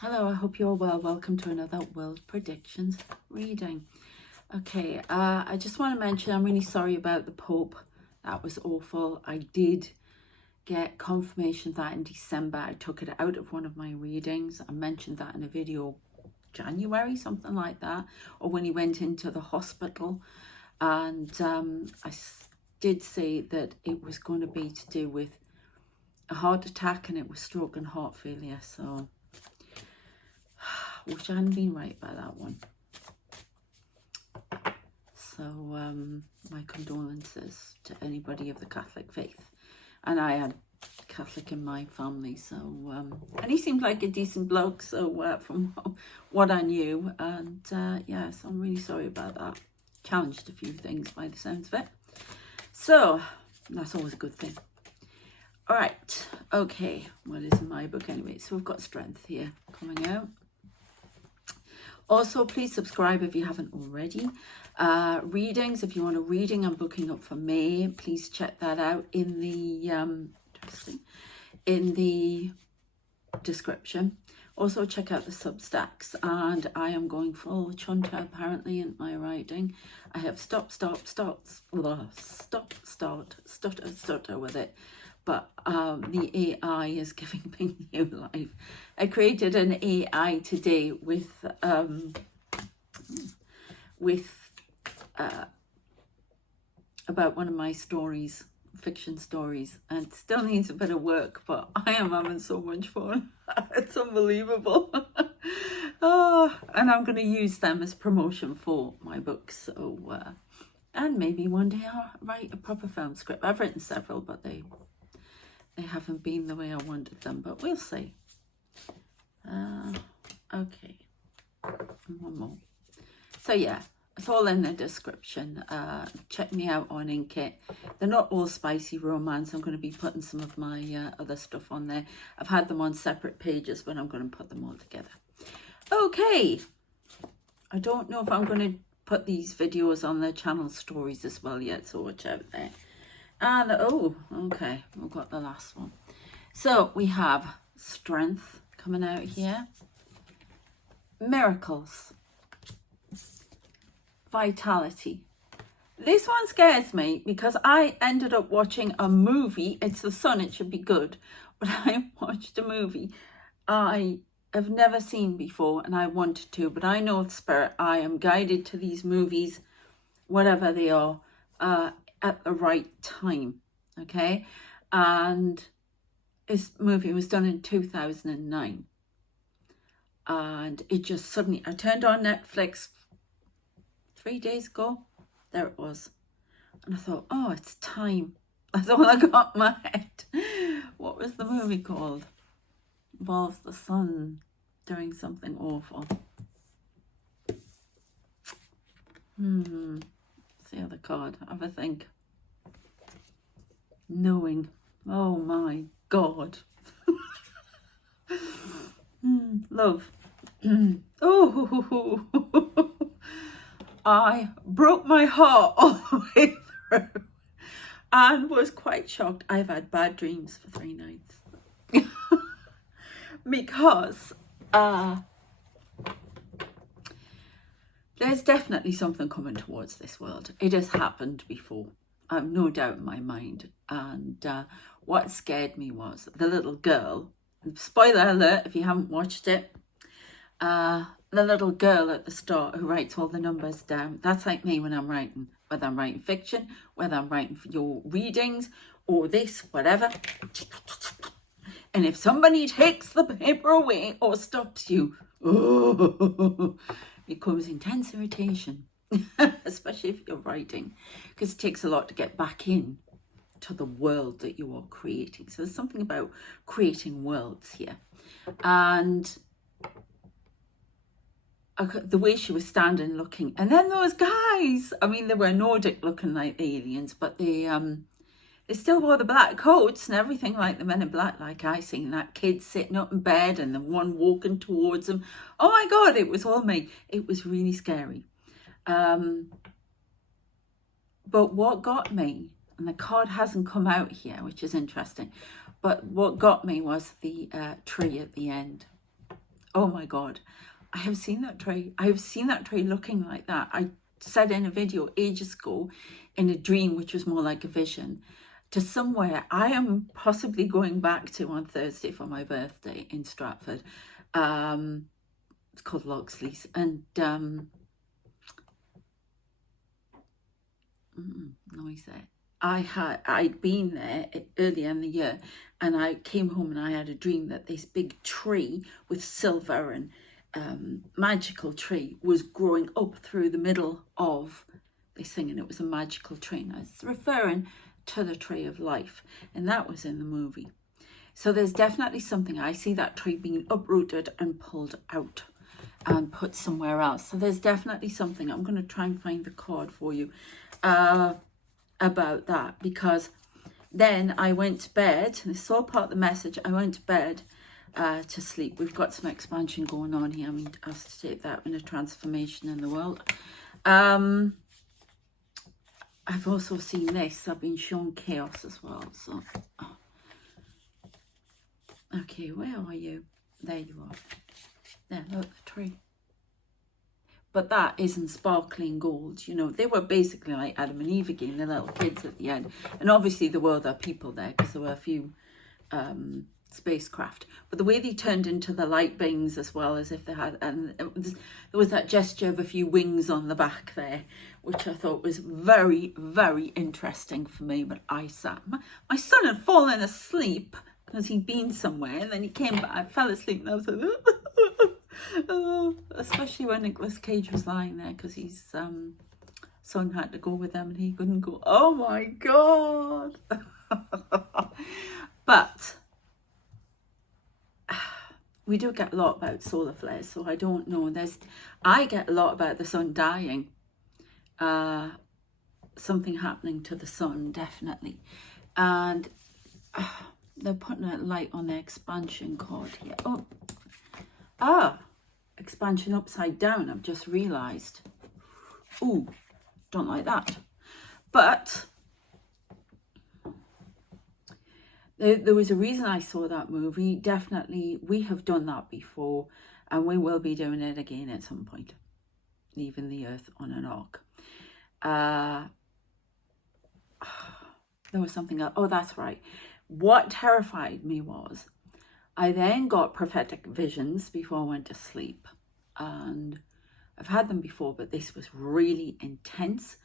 Hello, I hope you're well. Welcome to another World Predictions reading. Okay, I just want to mention I'm really sorry about the Pope. That was awful. I did get confirmation that in December I took it out of one of my readings. I mentioned that in a video January, something like that, or when he went into the hospital. And did say that it was going to be to do with a heart attack, and it was stroke and heart failure. So wish I hadn't been right by that one. So my condolences to anybody of the Catholic faith. And I had Catholic in my family, so and he seemed like a decent bloke, so from what I knew. And yes, I'm really sorry about that. Challenged a few things by the sounds of it. So that's always a good thing. All right, okay, what is in my book anyway? So we've got Strength here coming out. Also, please subscribe if you haven't already. Readings, if you want a reading, I'm booking up for May. Please check that out in the description. Also, check out the Substacks. And I am going full chunter apparently in my writing. I have stutter with it. But the AI is giving me new life. I created an AI today with about one of my stories, fiction stories, and it still needs a bit of work, but I am having so much fun. It's unbelievable. And I'm going to use them as promotion for my books. So, and maybe one day I'll write a proper film script. I've written several, but they haven't been the way I wanted them, but we'll see. Okay, and one more. So yeah, it's all in the description. Check me out on ENQUIRE. They're not all spicy romance. I'm going to be putting some of my other stuff on there. I've had them on separate pages, but I'm going to put them all together. Okay, I don't know if I'm going to put these videos on the channel stories as well yet, so watch out there. And oh, okay, we've got the last one. So we have Strength coming out here. Miracles. Vitality. This one scares me because I ended up watching a movie. It's the sun, it should be good. But I watched a movie I have never seen before and I wanted to. But I know, Spirit, I am guided to these movies, whatever they are, at the right time. Okay. And this movie was done in 2009. And it just suddenly, I turned on Netflix 3 days ago. There it was. And I thought, oh, it's time. That's all I got in my head. What was the movie called? Involves the sun doing something awful. It's the other card. Have a think. Knowing. Oh my God. Love. Oh, I broke my heart all the way through and was quite shocked. I've had bad dreams for 3 nights because there's definitely something coming towards this world. It has happened before. I've no doubt in my mind. And what scared me was the little girl. Spoiler alert if you haven't watched it. The little girl at the start who writes all the numbers down. That's like me when I'm writing. Whether I'm writing fiction, whether I'm writing for your readings, or this, whatever. And if somebody takes the paper away or stops you, it causes intense irritation. Especially if you're writing, because it takes a lot to get back in to the world that you are creating. So there's something about creating worlds here. And the way she was standing looking, and then those guys, I mean, they were Nordic looking like aliens, but they still wore the black coats and everything like the Men in Black, like I seen that kid sitting up in bed and the one walking towards them. Oh my God, it was all me. It was really scary. But what got me, and the card hasn't come out here, which is interesting, but what got me was the tree at the end. Oh my God, I have seen that tree. I have seen that tree looking like that. I said in a video ages ago, in a dream, which was more like a vision, to somewhere I am possibly going back to on Thursday for my birthday in Stratford. It's called Loxley's, and noise there. I'd been there earlier in the year, and I came home and I had a dream that this big tree with silver and magical tree was growing up through the middle of this thing, and it was a magical tree, and I was referring to the tree of life, and that was in the movie. So there's definitely something. I see that tree being uprooted and pulled out and put somewhere else. So there's definitely something. I'm going to try and find the card for you about that, because then I went to bed. This is all part of the message. I went to bed to sleep. We've got some expansion going on here. I mean, I have to take that in a transformation in the world. I've also seen this. I've been shown chaos as well. So, okay, where are you? There you are. There, look, the tree. But that isn't sparkling gold. You know, they were basically like Adam and Eve again, the little kids at the end. And obviously there were other people there, because there were a few spacecraft. But the way they turned into the light beings, as well as if they had, and there was that gesture of a few wings on the back there, which I thought was very, very interesting for me. But I sat, my son had fallen asleep because he'd been somewhere, and then he came back. I fell asleep, and I was like, especially when Nicolas Cage was lying there, because his son had to go with them and he couldn't go. Oh my God. But we do get a lot about solar flares, so I don't know. I get a lot about the sun dying, something happening to the sun, definitely. And they're putting a light on the expansion card here. Expansion upside down, I've just realised. Ooh, don't like that. But there was a reason I saw that movie. Definitely, we have done that before, and we will be doing it again at some point. Leaving the Earth on an arc. There was something else. Oh, that's right. What terrified me was, I then got prophetic visions before I went to sleep, and I've had them before, but this was really intense.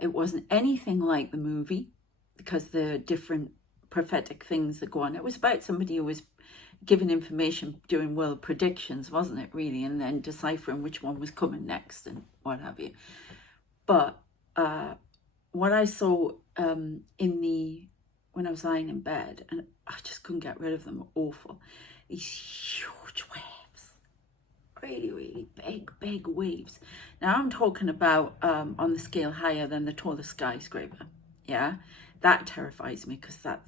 It wasn't anything like the movie, because the different prophetic things that go on. It was about somebody who was given information doing world predictions, wasn't it, really, and then deciphering which one was coming next and what have you. But what I saw when I was lying in bed, and I just couldn't get rid of them, awful. These huge waves, really, really big waves. Now I'm talking about on the scale higher than the tallest skyscraper. Yeah, that terrifies me, because that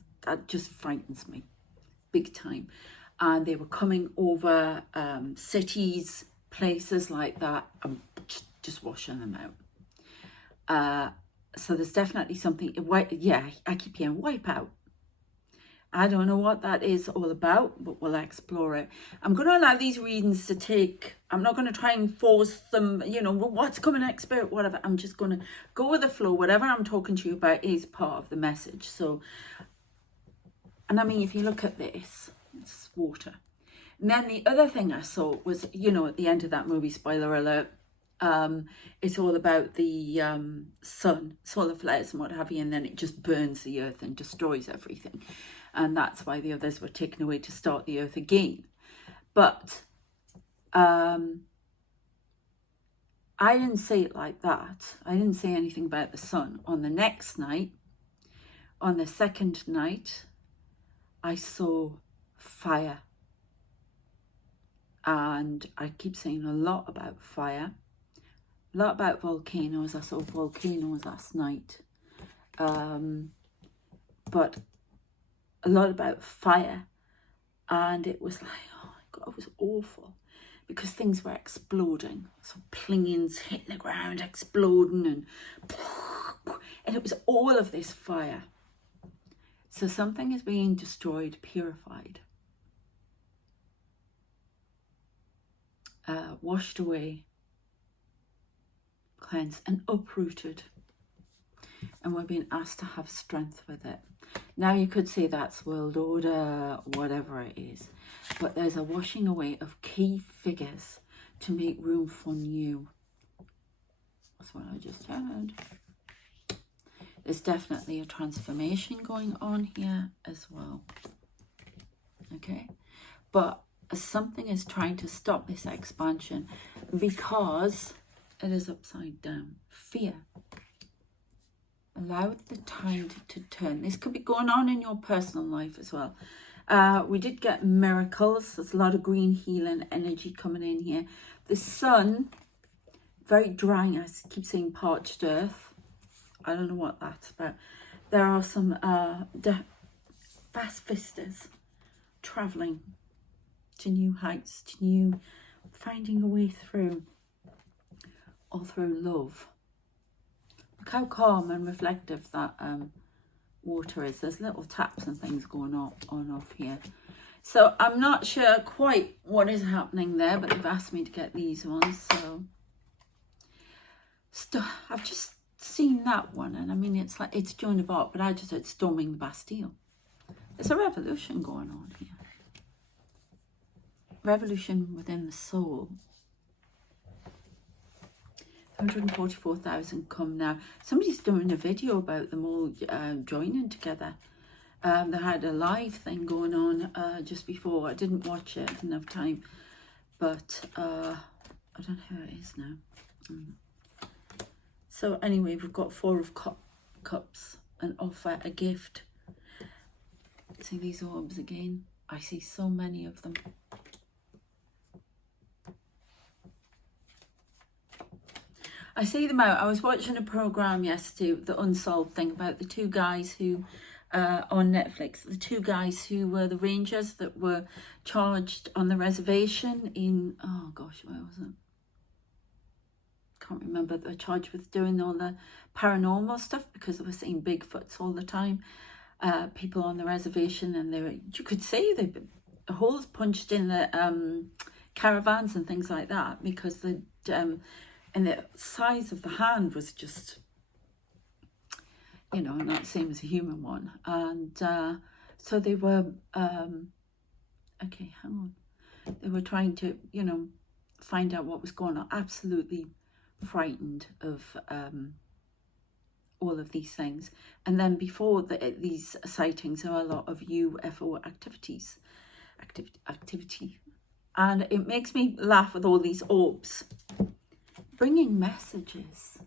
just frightens me big time. And they were coming over cities, places like that, and just washing them out. So there's definitely something. Yeah, I keep hearing wipe out. I don't know what that is all about, but we'll explore it. I'm going to allow these readings to take, I'm not going to try and force them, you know, what's coming next, spirit, whatever. I'm just going to go with the flow. Whatever I'm talking to you about is part of the message. So, and I mean, if you look at this, it's water. And then the other thing I saw was, you know, at the end of that movie, spoiler alert, it's all about the sun, solar flares and what have you, and then it just burns the earth and destroys everything. And that's why the others were taken away to start the earth again. But I didn't say it like that. I didn't say anything about the sun. On the next night, on the second night, I saw fire. And I keep saying a lot about fire. A lot about volcanoes. I saw volcanoes last night. But a lot about fire. And it was like, oh my God, it was awful. Because things were exploding. So planes hitting the ground, exploding. And it was all of this fire. So something is being destroyed, purified. washed away, cleansed and uprooted. And we're being asked to have strength with it. Now you could say that's world order, whatever it is. But there's a washing away of key figures to make room for new. That's what I just heard. There's definitely a transformation going on here as well. Okay? But something is trying to stop this expansion because it is upside down. Fear. Allow the tide to turn. This could be going on in your personal life as well. We did get miracles. There's a lot of green healing energy coming in here. The sun, very drying. I keep saying parched earth. I don't know what that's about. There are some vast vistas, traveling to new heights, to new, finding a way through, all through love. Look how calm and reflective that water is. There's little taps and things going on off here. So I'm not sure quite what is happening there, but they've asked me to get these ones. So I've just seen that one, and I mean, it's like, it's Joan of Arc, but I just heard storming the Bastille. There's a revolution going on here. Revolution within the soul. 144,000 come now. Somebody's doing a video about them all joining together. They had a live thing going on just before. I didn't watch it, I didn't have time. But I don't know who it is now. So anyway, we've got 4 of Cups, an offer, a gift. See these orbs again? I see so many of them. I see them out. I was watching a program yesterday, The Unsolved Thing, about the 2 guys who, on Netflix, the 2 guys who were the rangers that were charged on the reservation in, oh gosh, where was it? Can't remember. They were charged with doing all the paranormal stuff because they were seeing Bigfoots all the time. People on the reservation, and they were, you could see the holes punched in the caravans and things like that, because the and the size of the hand was just, you know, not the same as a human one. And so they were, okay, hang on. They were trying to, you know, find out what was going on. Absolutely frightened of all of these things. And then before these sightings, there were a lot of UFO activity. And it makes me laugh with all these orbs. Bringing messages,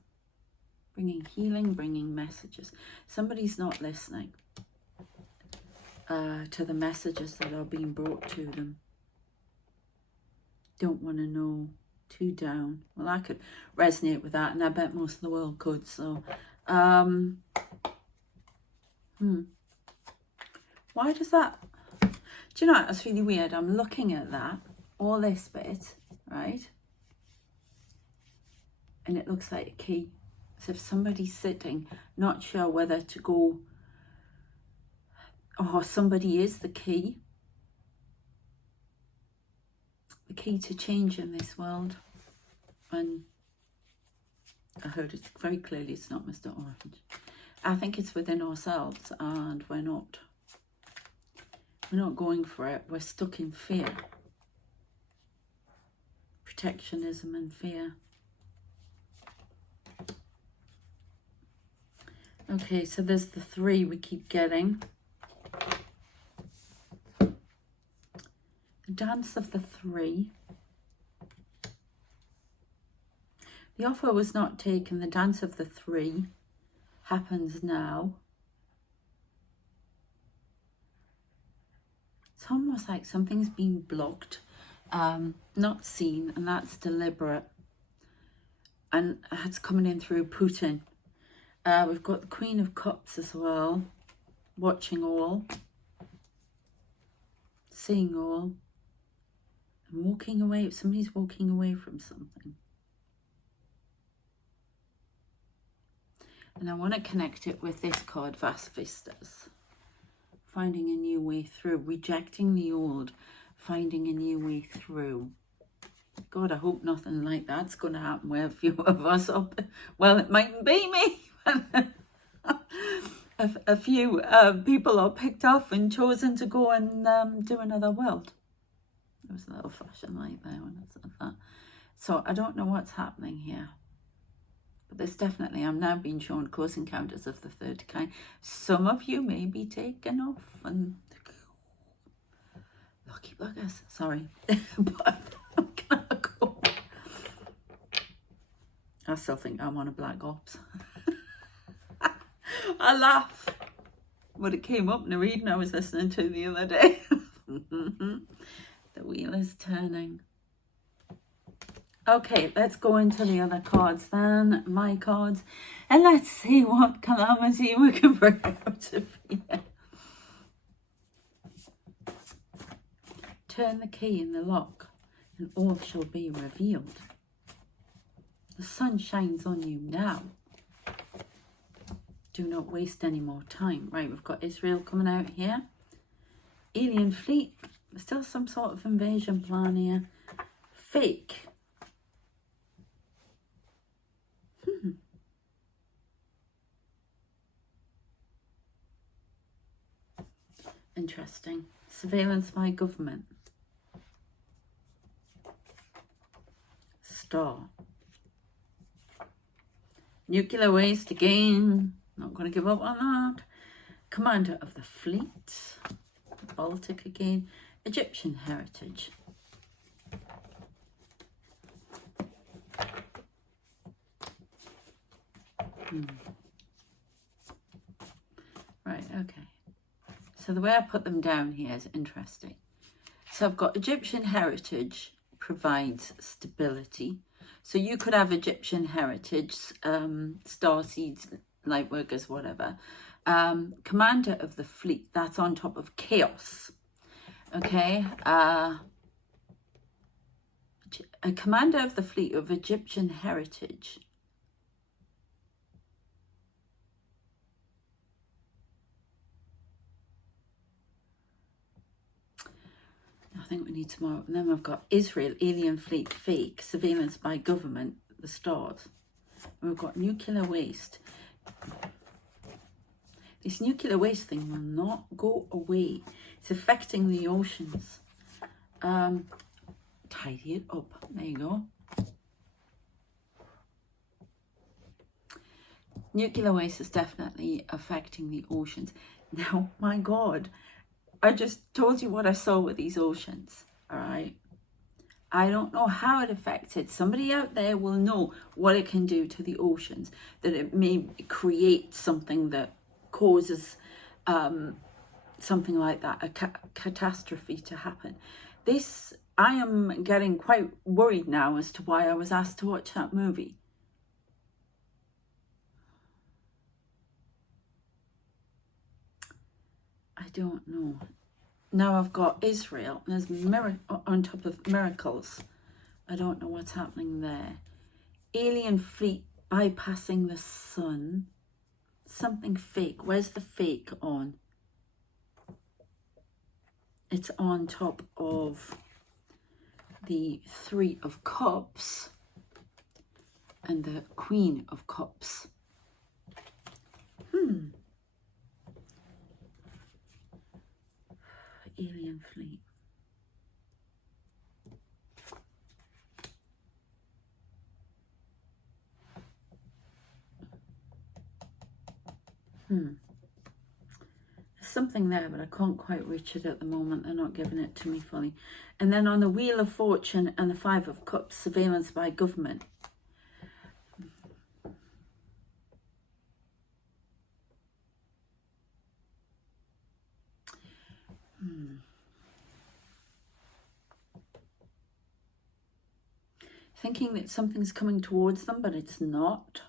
bringing healing, bringing messages. Somebody's not listening to the messages that are being brought to them. Don't want to know, too down. Well, I could resonate with that, and I bet most of the world could. So, why does that? Do you know what? That's really weird. I'm looking at that, all this bit, right? And it looks like a key. As if somebody's sitting, not sure whether to go, or somebody is the key. The key to change in this world. And I heard it very clearly, it's not Mr. Orange. I think it's within ourselves, and we're not going for it. We're stuck in fear. Protectionism and fear. Okay, so there's the 3 we keep getting. The dance of the 3. The offer was not taken. The dance of the 3 happens now. It's almost like something's been blocked, not seen, and that's deliberate. And it's coming in through Putin. We've got the Queen of Cups as well, watching all, seeing all, and walking away. Somebody's walking away from something. And I want to connect it with this card, Vast Vistas. Finding a new way through, rejecting the old, finding a new way through. God, I hope nothing like that's going to happen where a few of us up. Well, it mightn't be me. A few people are picked off and chosen to go and do another world. There was a little flashing light there when I said that. So I don't know what's happening here. But there's definitely, I'm now being shown Close Encounters of the Third Kind. Some of you may be taken off and lucky buggers, sorry. But I'm gonna go. I still think I'm on a Black Ops. I laugh. But it came up in a reading I was listening to the other day. The wheel is turning. Okay, let's go into the other cards then, my cards, and let's see what calamity we can bring out of here. Turn the key in the lock, and all shall be revealed. The sun shines on you now. Do not waste any more time. Right, we've got Israel coming out here. Alien fleet. There's still some sort of invasion plan here. Fake. Interesting. Surveillance by government. Star. Nuclear waste again. Not going to give up on that. Commander of the fleet. Baltic again. Egyptian heritage. Right, okay. So the way I put them down here is interesting. So I've got Egyptian heritage provides stability. So you could have Egyptian heritage, starseeds, light workers, whatever. Commander of the fleet, that's on top of chaos. Okay. A commander of the fleet of Egyptian heritage. I think we need some more. And then we've got Israel, alien fleet, fake, surveillance by government, the stars. And we've got nuclear waste. This nuclear waste thing will not go away. It's affecting the oceans. Tidy it up. There you go. Nuclear waste is definitely affecting the oceans. Now, my God, I just told you what I saw with these oceans, all right? I don't know how it affected. Somebody out there will know what it can do to the oceans, that it may create something that causes something like that, a catastrophe to happen. This, I am getting quite worried now as to why I was asked to watch that movie. I don't know. Now I've got Israel, and there's on top of miracles. I don't know what's happening there. Alien fleet bypassing the sun. Something fake. Where's the fake on? It's on top of the Three of Cups and the Queen of Cups. Alien fleet. There's something there, but I can't quite reach it at the moment. They're not giving it to me fully. And then on the Wheel of Fortune and the Five of Cups, surveillance by government. Thinking that something's coming towards them, but it's not.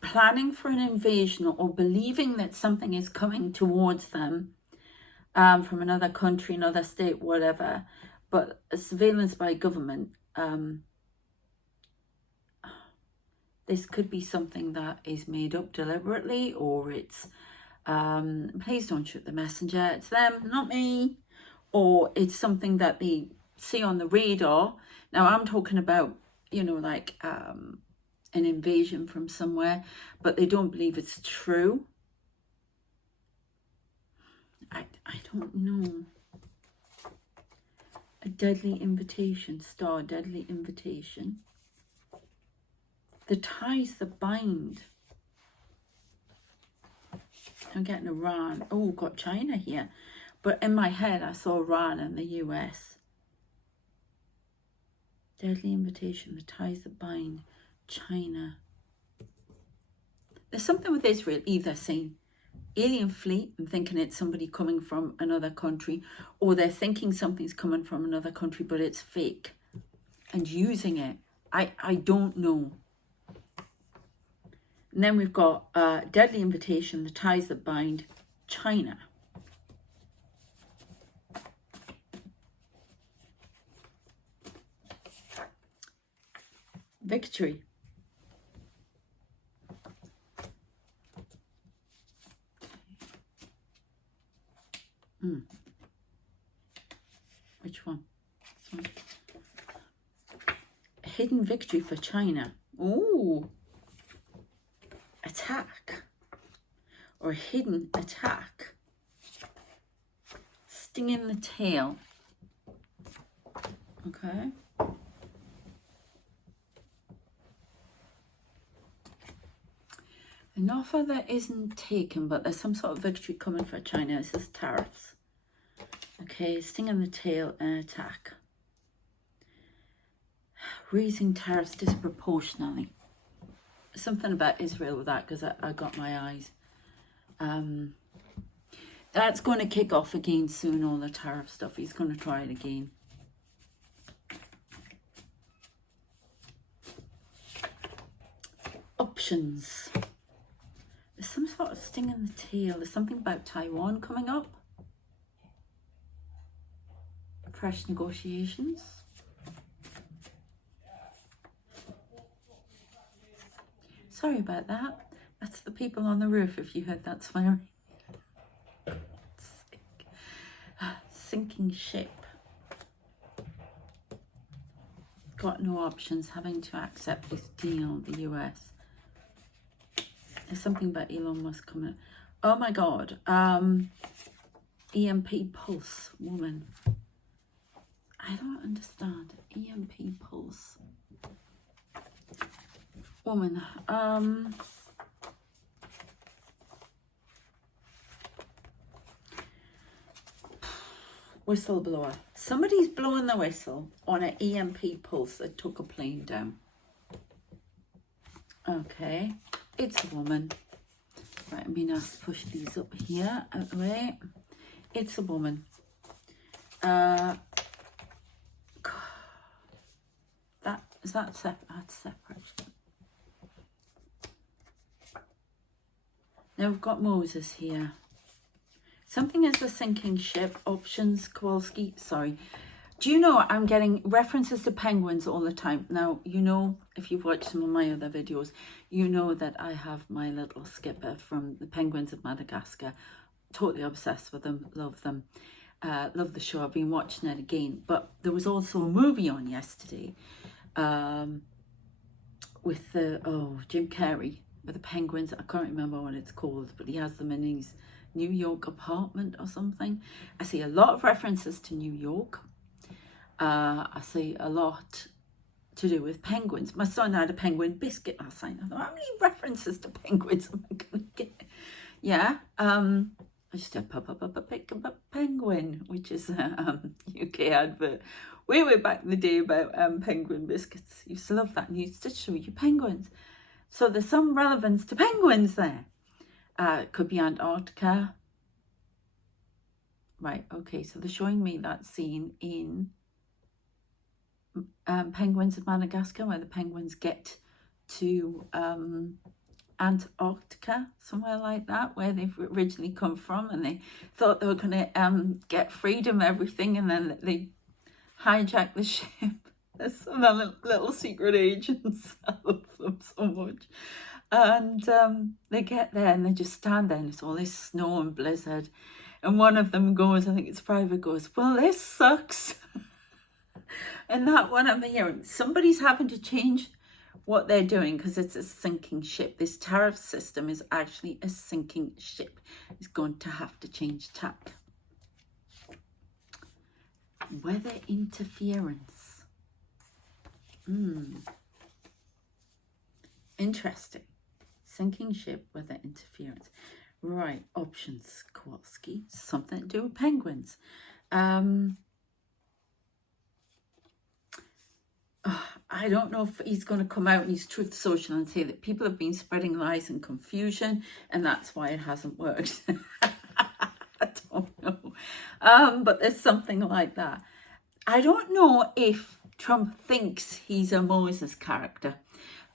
Planning for an invasion or believing that something is coming towards them from another country, another state, whatever. But surveillance by government, this could be something that is made up deliberately, or it's, please don't shoot the messenger, it's them, not me. Or it's something that they see on the radar. Now I'm talking about, you know, like an invasion from somewhere, but they don't believe it's true. I don't know. A deadly invitation, star, deadly invitation. The ties that bind. I'm getting Iran. Oh, got China here. But in my head, I saw Iran and the US. Deadly invitation, the ties that bind. China. There's something with Israel, either saying alien fleet and thinking it's somebody coming from another country, or they're thinking something's coming from another country, but it's fake and using it. I don't know. And then we've got deadly invitation, the ties that bind. China. Victory. Which one? This one. Hidden victory for China. Ooh. Attack. Or hidden attack. Sting in the tail. Okay. An offer that isn't taken, but there's some sort of victory coming for China. This is tariffs. Okay, sting in the tail and attack. Raising tariffs disproportionately. Something about Israel with that, because I got my eyes. That's going to kick off again soon, all the tariff stuff. He's going to try it again. Options. There's some sort of sting in the tail. There's something about Taiwan coming up. Fresh negotiations. Sorry about that. That's the people on the roof, if you heard that swearing. Sinking ship. Got no options, having to accept this deal, the US. There's something about Elon Musk coming. Oh my God. EMP pulse, woman. I don't understand. EMP pulse. Woman. Whistleblower. Somebody's blowing the whistle on an EMP pulse that took a plane down. Okay. It's a woman. Right, I'm being asked to push these up here out of the way. It's a woman. That's separate. Now we've got Moses here. Something is a sinking ship. Options, Kowalski. Sorry. Do you know I'm getting references to penguins all the time? Now, you know, if you've watched some of my other videos, you know that I have my little skipper from the Penguins of Madagascar. Totally obsessed with them. Love them. Love the show. I've been watching it again. But there was also a movie on yesterday with Jim Carrey with the penguins. I can't remember what it's called, but he has them in his New York apartment or something. I see a lot of references to New York. I see a lot to do with penguins. My son had a penguin biscuit last night. I thought, how many references to penguins am I going to get? Yeah. I just had pick up a penguin, which is a UK advert way back in the day about penguin biscuits. You used to love that, and used to show you penguins. So there's some relevance to penguins there. It could be Antarctica. Right, okay, so they're showing me that scene in Penguins of Madagascar, where the penguins get to Antarctica, somewhere like that, where they've originally come from, and they thought they were going to get freedom, everything, and then they hijack the ship. There's some little secret agents. I love them so much. And they get there and they just stand there, and it's all this snow and blizzard. And one of them goes, I think it's Private, goes, well, this sucks. And that one I'm hearing, somebody's having to change what they're doing because it's a sinking ship. This tariff system is actually a sinking ship. It's going to have to change tack. Weather interference. Interesting. Sinking ship, weather interference. Right, options, Kowalski. Something to do with penguins. I don't know if he's going to come out in his Truth Social and say that people have been spreading lies and confusion and that's why it hasn't worked. I don't know. But there's something like that. I don't know if Trump thinks he's a Moses character.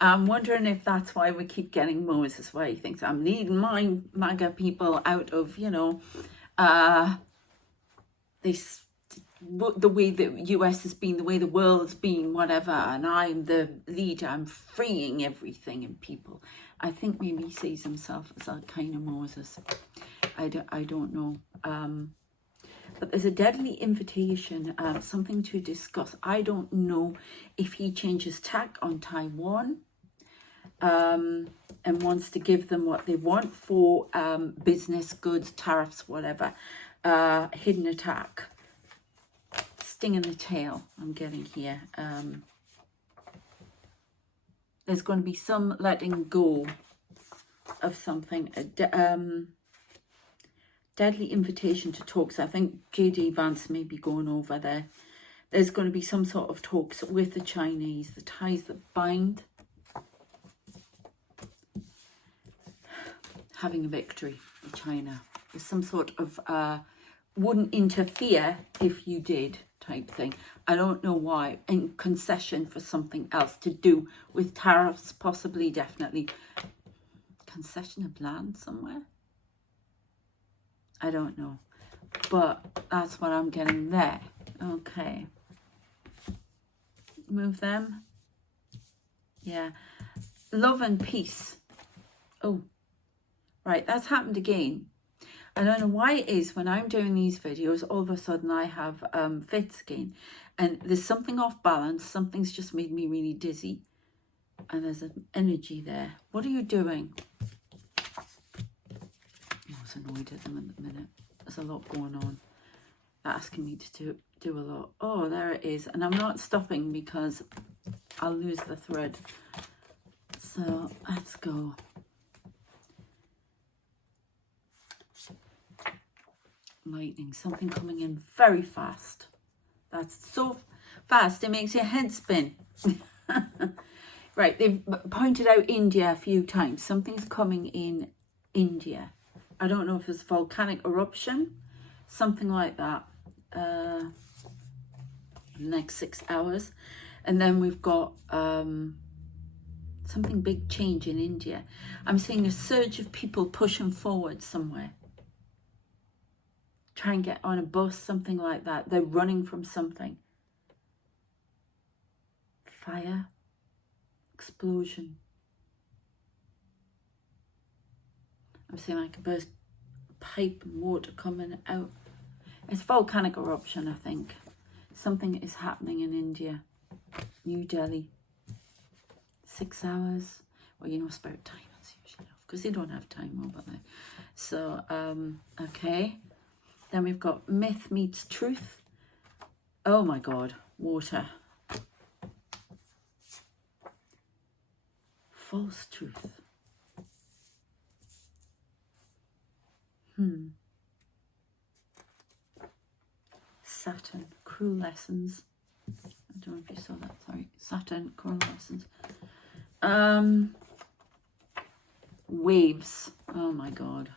I'm wondering if that's why we keep getting Moses, why he thinks I'm leading my MAGA people out of, you know, this, the way the US has been, the way the world's been, whatever, and I'm the leader, I'm freeing everything and people. I think maybe he sees himself as a kind of Moses. I don't know. But there's a deadly invitation, something to discuss. I don't know if he changes tack on Taiwan and wants to give them what they want for business, goods, tariffs, whatever. Hidden attack. Sting in the tail I'm getting here. There's going to be some letting go of something. Deadly invitation to talks. I think J.D. Vance may be going over there. There's going to be some sort of talks with the Chinese, the ties that bind. Having a victory in China. There's some sort of wouldn't interfere if you did type thing. I don't know why. In concession for something else to do with tariffs, possibly, definitely. Concession of land somewhere? I don't know, but that's what I'm getting there. Okay. Move them. Yeah. Love and peace. Oh, right. That's happened again. I don't know why it is when I'm doing these videos, all of a sudden I have fits again. And there's something off balance. Something's just made me really dizzy. And there's an energy there. What are you doing? I was annoyed at them at the minute. There's a lot going on. They're asking me to do a lot. Oh, there it is. And I'm not stopping because I'll lose the thread. So let's go. Lightning. Something coming in very fast. That's so fast. It makes your head spin. Right. They've pointed out India a few times. Something's coming in India. I don't know if it's volcanic eruption, something like that, next 6 hours. And then we've got something big change in India. I'm seeing a surge of people pushing forward somewhere. Try and get on a bus, something like that. They're running from something. Fire, explosion. I'm seeing like a burst pipe and water coming out. It's volcanic eruption, I think. Something is happening in India. New Delhi. 6 hours. Well, you know, spirit time is usually off because they don't have time over there. So, okay. Then we've got myth meets truth. Oh my God. Water. False truth. Saturn, cruel lessons. I don't know if you saw that, sorry. Saturn, cruel lessons. Waves. Oh my God.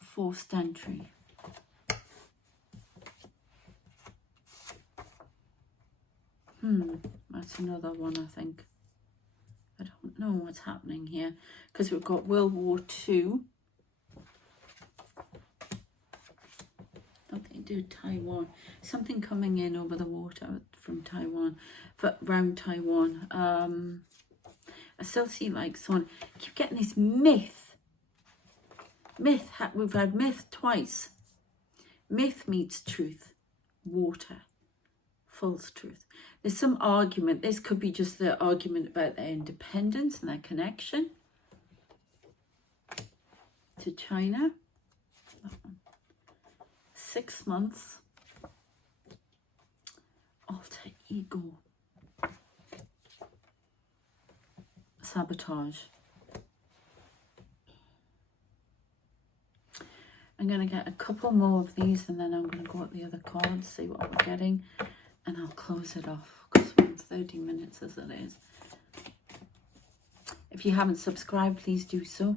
Forced entry. That's another one, I think. I don't know what's happening here because we've got World War II. Don't they do Taiwan? Something coming in over the water from Taiwan, around Taiwan. I still see like someone. I keep getting this myth Myth, we've had myth twice. Myth meets truth. Water. False truth. There's some argument. This could be just the argument about their independence and their connection to China. 6 months. Alter ego. Sabotage. I'm going to get a couple more of these and then I'm going to go at the other cards, see what we're getting, and I'll close it off because we're in 30 minutes as it is. If you haven't subscribed, please do so.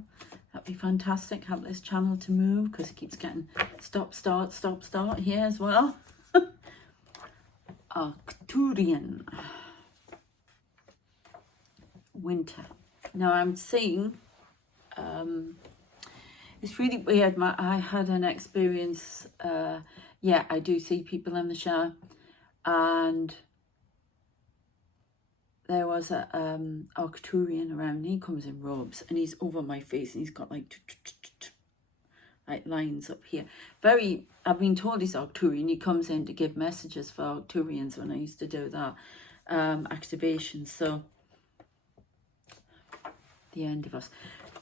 That'd be fantastic. Help this channel to move because it keeps getting stop, start here as well. Arcturian. Winter. Now I'm seeing, it's really weird. I had an experience, yeah, I do see people in the shower, and there was a Arcturian around. He comes in robes and he's over my face and he's got like lines up here. Very, I've been told he's Arcturian. He comes in to give messages for Arcturians when I used to do that activation. So the end of us.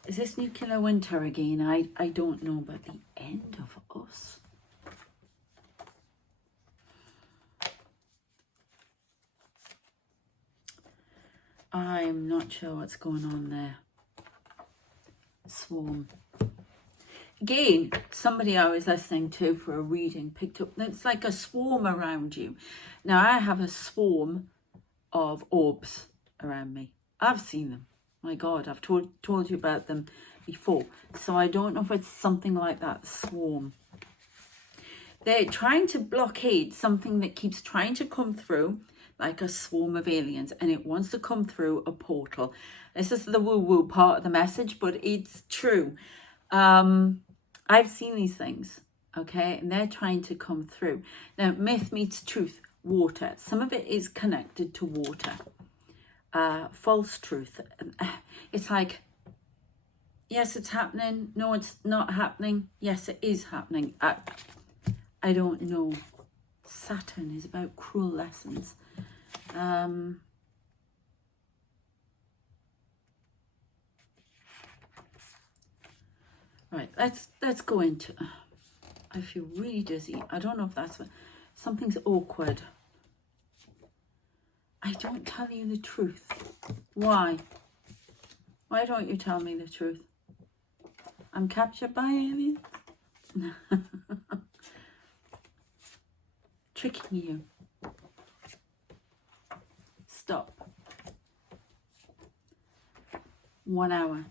Is this nuclear winter again? I don't know, but the end of us. I'm not sure what's going on there. Swarm. Again, somebody I was listening to for a reading picked up, it's like a swarm around you. Now, I have a swarm of orbs around me. I've seen them. My God, I've told you about them before. So I don't know if it's something like that, swarm. They're trying to blockade something that keeps trying to come through, like a swarm of aliens, and it wants to come through a portal. This is the woo-woo part of the message, but it's true. I've seen these things, okay, and they're trying to come through. Now, myth meets truth, water. Some of it is connected to water. False truth. It's like, yes, it's happening. No, it's not happening. Yes, it is happening. I don't know. Saturn is about cruel lessons. Right, let's go into. I feel really dizzy. I don't know if that's what, something's awkward. I don't tell you the truth. Why? Why don't you tell me the truth? I'm captured by aliens. Tricking you. Stop. 1 hour.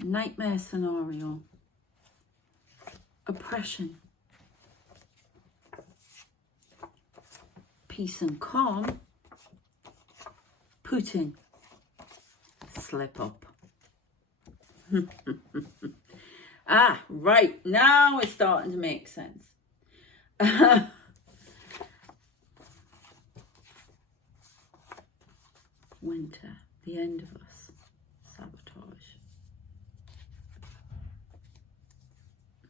Nightmare scenario. Oppression. Peace and calm. Putin. Slip up. Right. Now it's starting to make sense. Winter. The end of us. Sabotage.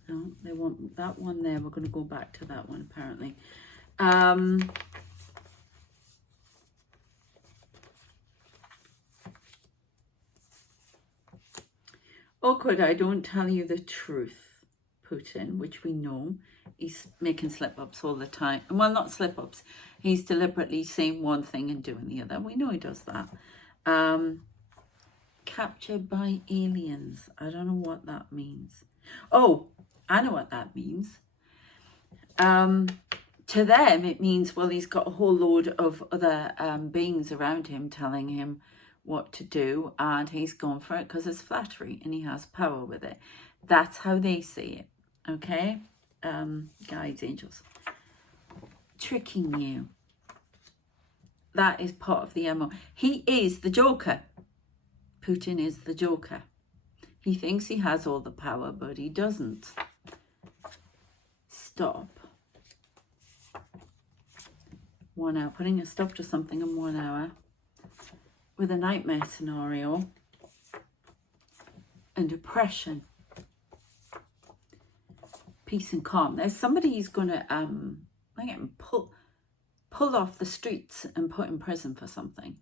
No, they want that one there. We're going to go back to that one apparently. Awkward, I don't tell you the truth. Putin, which we know, he's making slip-ups all the time. Well, not slip-ups. He's deliberately saying one thing and doing the other. We know he does that. Captured by aliens. I don't know what that means. Oh, I know what that means. To them, it means, well, he's got a whole load of other beings around him telling him what to do, and he's gone for it because it's flattery and he has power with it. That's how they see it. Okay? Guides, angels. Tricking you. That is part of the MO. He is the Joker. Putin is the Joker. He thinks he has all the power, but he doesn't. Stop. 1 hour. Putting a stop to something in 1 hour. with a nightmare scenario and depression. Peace and calm. There's somebody who's going to pulled off the streets and put in prison for something.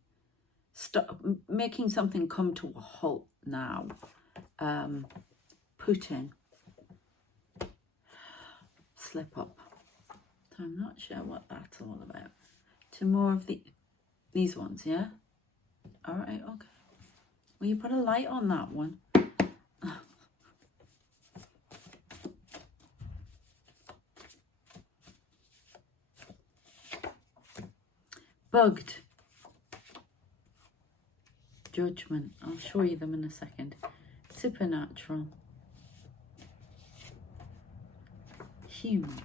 Stop making something come to a halt now. Putin. Slip up. So I'm not sure what that's all about. Two more of these ones, yeah? All right, okay. Will you put a light on that one? Bugged. Judgment. I'll show you them in a second. Supernatural. Human.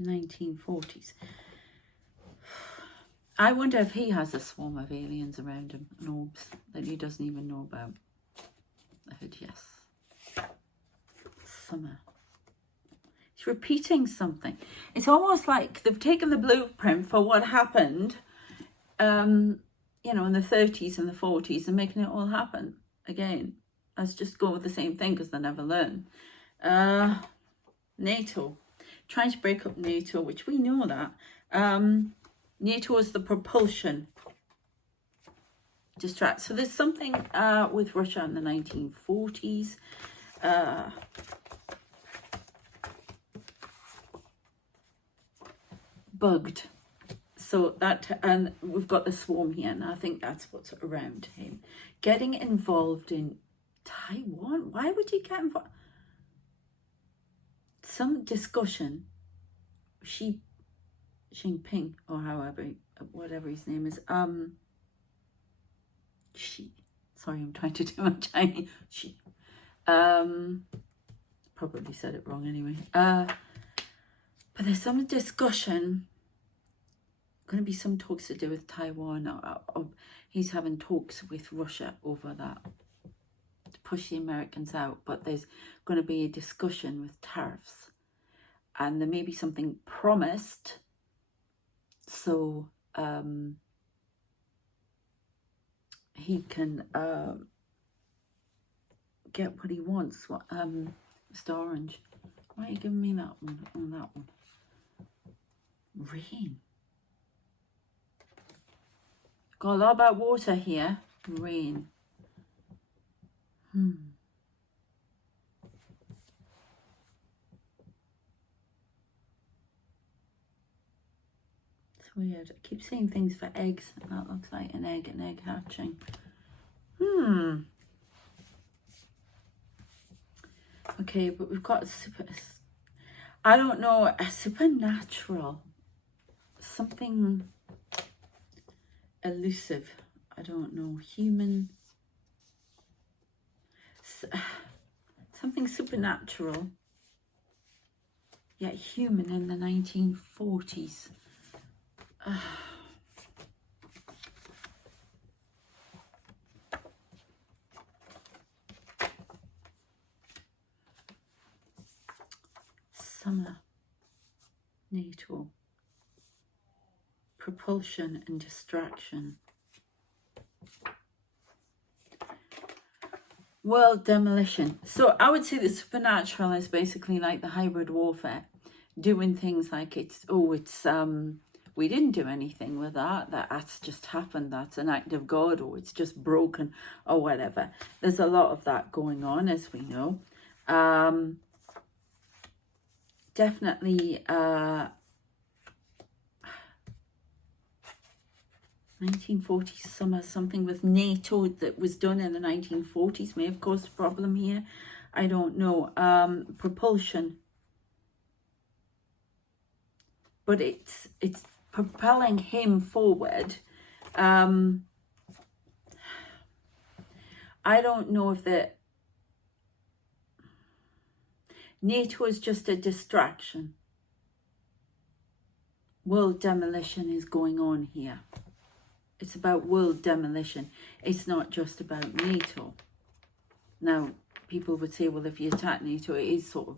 (1940s). I wonder if he has a swarm of aliens around him and orbs that he doesn't even know about. I heard yes. Summer. He's repeating something. It's almost like they've taken the blueprint for what happened, you know, in the 30s and the 40s and making it all happen again. Let's just go with the same thing because they never learn. NATO. Trying to break up NATO, which we know that. NATO is the propulsion. Distract. So there's something with Russia in the 1940s. Bugged. So that, and we've got the swarm here, and I think that's what's around him. Getting involved in Taiwan. Why would you get involved? Some discussion. Xi Jinping, or however, whatever his name is. Sorry, I'm trying to do my Chinese. Probably said it wrong anyway. But there's some discussion. Going to be some talks to do with Taiwan, or he's having talks with Russia over that to push the Americans out. But there's going to be a discussion with tariffs, and there may be something promised. So he can get what he wants. What Mr. Orange? Why are you giving me that one on that one? Rain. Got a lot about water here. Rain. It's weird. I keep seeing things for eggs. That looks like an egg hatching. Okay, but we've got I don't know, a supernatural. Something elusive. I don't know. Human. Something supernatural. Yet human in the 1940s. Summer. NATO. Propulsion and distraction. World demolition. So I would say the supernatural is basically like the hybrid warfare, doing things like we didn't do anything with that's just happened, that's an act of God, or it's just broken, or whatever. There's a lot of that going on, as we know. Definitely 1940s summer, something with NATO that was done in the 1940s may have caused a problem here. I don't know. Propulsion. But it's propelling him forward. I don't know if NATO is just a distraction. World demolition is going on here. It's about world demolition. It's not just about NATO. Now, people would say, well, if you attack NATO, it is sort of,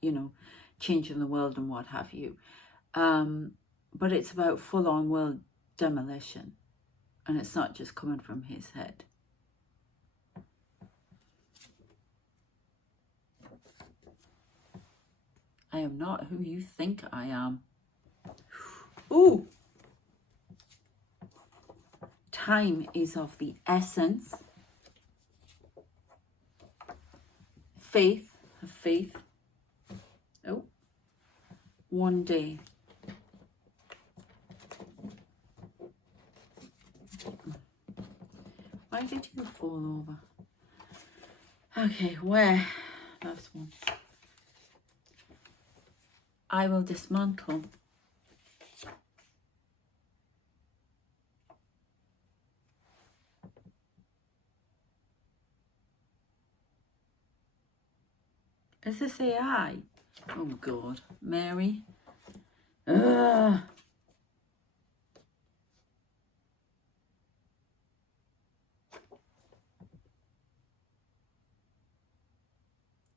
you know, changing the world and what have you. but it's about full-on world demolition, and it's not just coming from his head. I am not who you think I am. Ooh! Time is of the essence. Faith, have faith. Oh, one day. Why did you fall over? Okay, where? Last one. I will dismantle. Is this AI? Oh God, Mary. Ugh.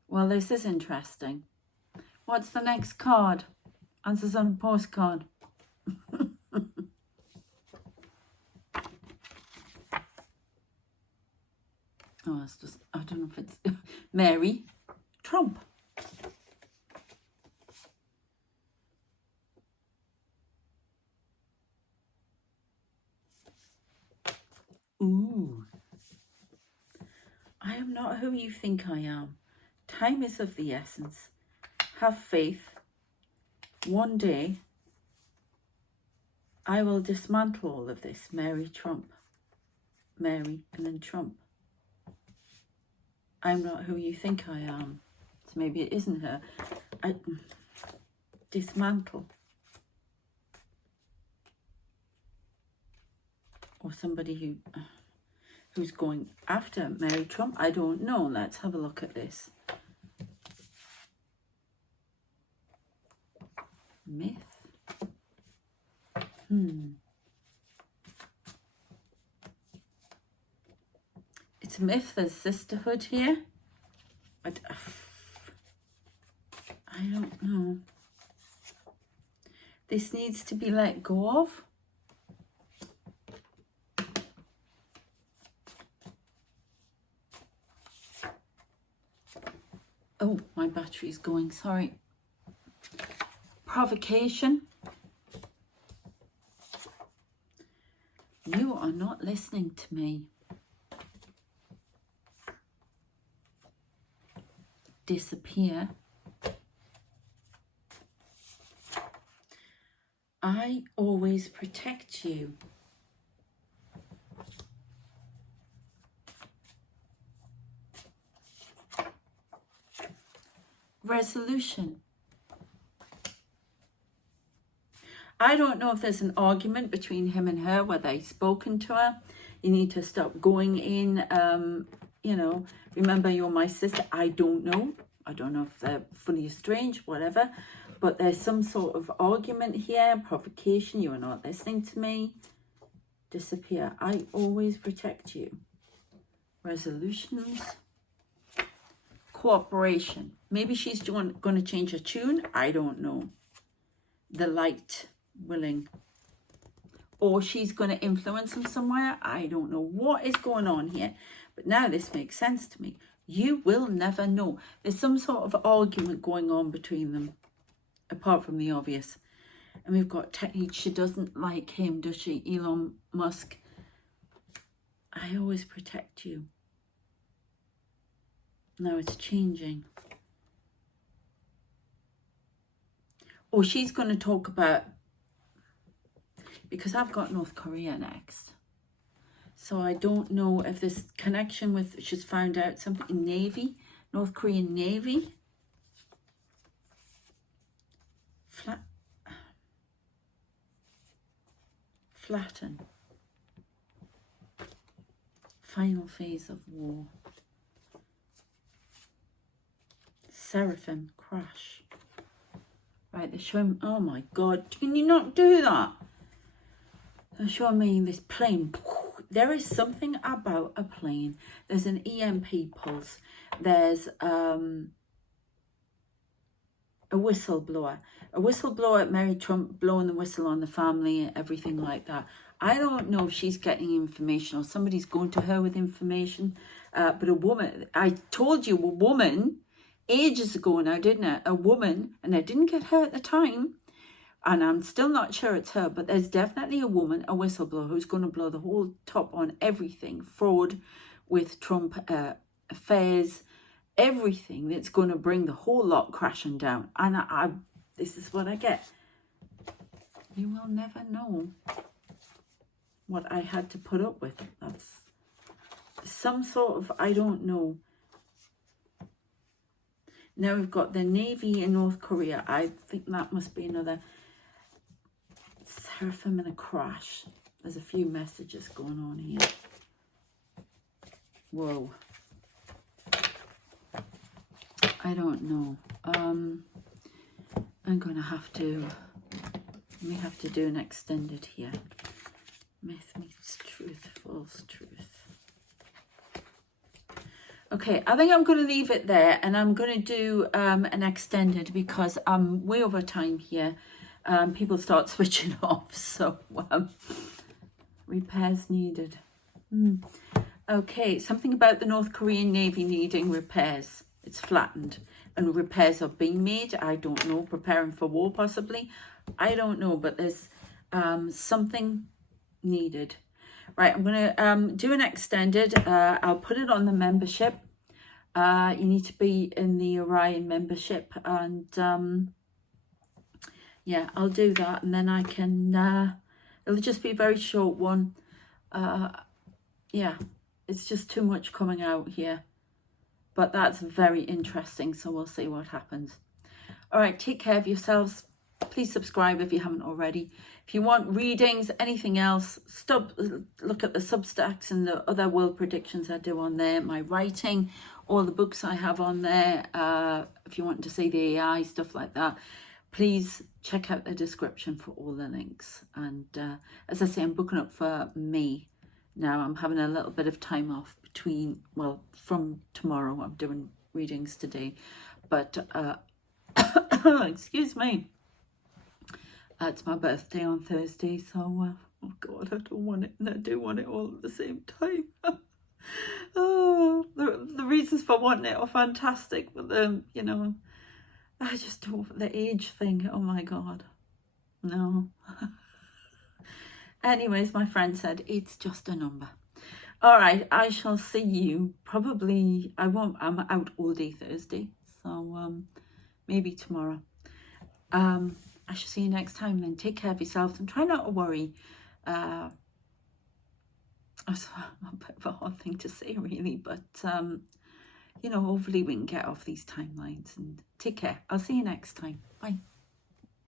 Well, this is interesting. What's the next card? Answers on a postcard. Oh, it's just, I don't know if it's Mary Trump. Ooh. I am not who you think I am. Time is of the essence. Have faith. One day, I will dismantle all of this. Mary Trump. Mary and then Trump. I'm not who you think I am. So maybe it isn't her. I dismantle. Or somebody who's going after Mary Trump. I don't know. Let's have a look at this. Myth. It's a myth. There's sisterhood here. I don't know. This needs to be let go of. Oh, my battery's going, sorry. Provocation. You are not listening to me. Disappear. I always protect you. Resolution. I don't know if there's an argument between him and her, whether he's spoken to her. You need to stop going in, you know, remember you're my sister. I don't know. I don't know if they're funny or strange, whatever. But there's some sort of argument here, provocation. You are not listening to me. Disappear. I always protect you. Resolutions. Cooperation. Maybe she's going to change her tune. I don't know. The light. Willing, or she's going to influence him somewhere. I don't know what is going on here, but now this makes sense to me. You will never know. There's some sort of argument going on between them, apart from the obvious. And we've got she doesn't like him, does she? Elon Musk. I always protect you. Now it's changing. Or she's going to talk about, because I've got North Korea next. So I don't know if this connection with, she's found out something, Navy, North Korean Navy. Flatten. Final phase of war. Seraphim, crash. Right, they're showing, oh my God, can you not do that? They're showing me this plane. There is something about a plane. There's an EMP pulse. There's a whistleblower. A whistleblower at Mary Trump blowing the whistle on the family and everything like that. I don't know if she's getting information or somebody's going to her with information. But a woman, I told you a woman ages ago now, didn't I? A woman, and I didn't get her at the time, and I'm still not sure it's her, but there's definitely a woman, a whistleblower, who's going to blow the whole top on everything. Fraud with Trump, affairs, everything that's going to bring the whole lot crashing down. And this is what I get. You will never know what I had to put up with. That's some sort of, I don't know. Now we've got the Navy in North Korea. I think that must be another Seraphim in a crash. There's a few messages going on here. Whoa. I don't know. I'm going to have to, we have to do an extended here. Myth meets truth, false truth. Okay, I think I'm going to leave it there, and I'm going to do an extended because I'm way over time here. People start switching off, so repairs needed. Okay, something about the North Korean Navy needing repairs. It's flattened, and repairs are being made. I don't know, preparing for war possibly. I don't know, but there's something needed. Right, I'm going to do an extended. I'll put it on the membership. You need to be in the Orion membership. And yeah, I'll do that. And then I can, it'll just be a very short one. Yeah, it's just too much coming out here. But that's very interesting. So we'll see what happens. All right, take care of yourselves. Please subscribe if you haven't already. If you want readings, anything else, look at the Substacks and the other world predictions I do on there, my writing, all the books I have on there. If you want to see the AI, stuff like that, please check out the description for all the links. And as I say, I'm booking up for May. Now I'm having a little bit of time off between, well, from tomorrow. I'm doing readings today. But, excuse me. It's my birthday on Thursday, so, oh God, I don't want it, and I do want it all at the same time. Oh, the reasons for wanting it are fantastic, but you know, I just don't, the age thing, oh my God, no. Anyways, my friend said, it's just a number. All right, I shall see you probably, I'm out all day Thursday, so maybe tomorrow. I shall see you next time then. Take care of yourselves and try not to worry. That's a bit of a hard thing to say really, but you know, hopefully we can get off these timelines and take care. I'll see you next time. Bye.